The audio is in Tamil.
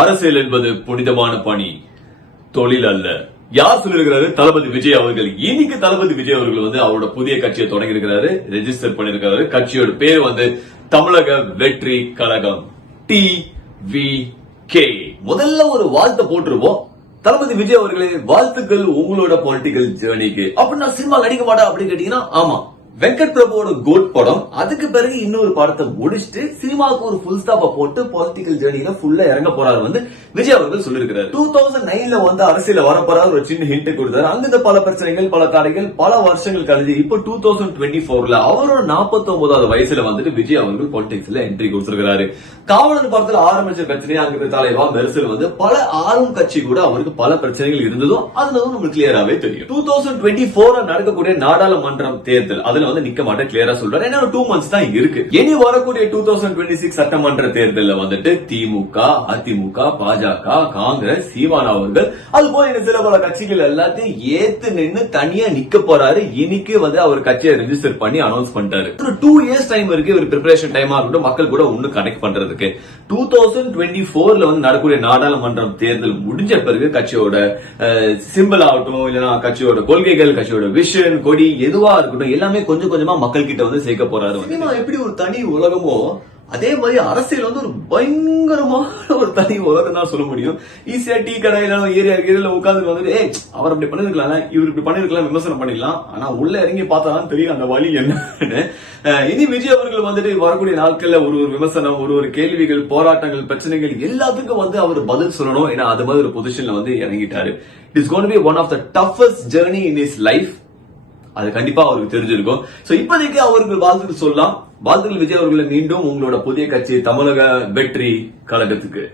அரசியல் என்பது புனிதமான பணி, தொழில் அல்ல. யார் சொல்லிருக்கிறாரு? தளபதி விஜய் அவர்கள். இன்னைக்கு தளபதி விஜய் அவர்கள் அவரோட புதிய கட்சியை தொடங்கி இருக்கிறாரு, ரெஜிஸ்டர் பண்ணிருக்காரு. கட்சியோட பேர் தமிழக வெற்றி கழகம், TVK. முதல்ல ஒரு வாழ்த்தை போட்டுருவோம். தளபதி விஜய் அவர்களே, வாழ்த்துக்கள் உங்களோட பொலிட்டிக்கல் ஜேர்னிக்கு. அப்ப நான் சினிமா நடிக்க மாட்டேன் அப்படின்னு கேட்டீங்கன்னா, ஆமா, வெங்கட் பிரபுவோட கோட் படம், அதுக்கு பிறகு இன்னொரு படத்தை முடிச்சுட்டு சினிமாவுக்கு ஒரு ஃபுல் ஸ்டாப்ப போட்டு பொலிட்டிக்கல் ஜேர்னில ஃபுல்லா இறங்க போறாரு விஜய் அவர்கள் சொல்லிருக்காரு. 2009ல அரசியல வர போறாரு, ஒரு சின்ன ஹிண்ட் கொடுத்தாரு. அங்கிருந்த பல பிரச்சனைகள், பல தடைகள், பல வருஷங்கள் கழிஞ்சு இப்போ 2024ல அவரோட 49வது வயசுல விஜய் அவர்கள் பொலிட்டிக்ஸ்ல என்ட்ரி கொடுத்திருக்காரு. காவலன் படத்துல ஆரம்பிச்ச பிரச்சனையா அங்க தலைவா மெர்சல் பல ஆளும் கட்சி கூட அவருக்கு பல பிரச்சனைகள் இருந்ததும் அதுல நம்மளுக்கு கிளியராவே தெரியும். 2024 நடக்கக்கூடிய நாடாளுமன்றம் தேர்தல் அதுல நிக்க மாட்டேன் கிளியரா சொல்றாரு. ஏன்னா 2 months தான் இருக்கு. இனி வரக்கூடிய 2026 சட்டமன்ற தேர்தலில் திமுக, அதிமுக, பாஜக, காங்கிரஸ், சீமான் அவர்கள் அது போல சில பல கட்சிகள் எல்லாத்தையும் ஏத்து நின்று தனியா நிக்க போறாரு. இன்னைக்கு அவர் கட்சியை ரெஜிஸ்டர் பண்ணி அனௌன்ஸ் பண்ணிட்டாரு. 2 years டைம் இருக்கு. ஒரு பிரிப்பரேஷன் டைமா இருக்கட்டும், மக்கள் கூட ஒண்ணு கனெக்ட் பண்றதுக்கு. 2024ல நடக்கக்கூடிய நாடாளுமன்றம் தேர்தல் முடிஞ்ச பிறகு கட்சியோட சிம்பிள் ஆகட்டும், இல்லைன்னா கட்சியோட கொள்கைகள், கட்சியோட விஷன், கொடி எதுவா இருக்கட்டும், எல்லாமே கொஞ்சம் கொஞ்சமா மக்கள் கிட்ட சேர்க்க போறாரு. சினிமா எப்படி ஒரு தனி உலகமோ அதே மாதிரி அரசியல் ஒரு பயங்கரமான ஒரு தனி உலகம் தான் சொல்ல முடியும். ஈஸியா டீ கடையில ஏரியா உட்கார்ந்து அவர் அப்படி பண்ணிருக்கலாம், இவர் இப்படி பண்ணிருக்கலாம், விமர்சனம் பண்ணிடலாம். ஆனா உள்ள இறங்கி பார்த்தாதான் தெரியும் அந்த வழி என்னன்னு. இனி விஜய் அவர்கள் வரக்கூடிய நாட்கள்ல ஒரு விமர்சனம், ஒரு கேள்விகள், போராட்டங்கள், பிரச்சனைகள் எல்லாத்துக்கும் அவர் பதில் சொல்லணும். ஏன்னா அது மாதிரி ஒரு பொசிஷன்ல இறங்கிட்டாரு. It is going to be one of the toughest journey in his life. அது கண்டிப்பா அவருக்கு தெரிஞ்சிருக்கும். சோ இப்போதைக்கு அவருக்கு வாழ்த்துக்கள் சொல்லலாம். வாழ்த்துக்கள் விஜய் அவர்களை. மீண்டும் உங்களோட புதிய கட்சி தமிழக வெற்றி கழகத்துக்கு.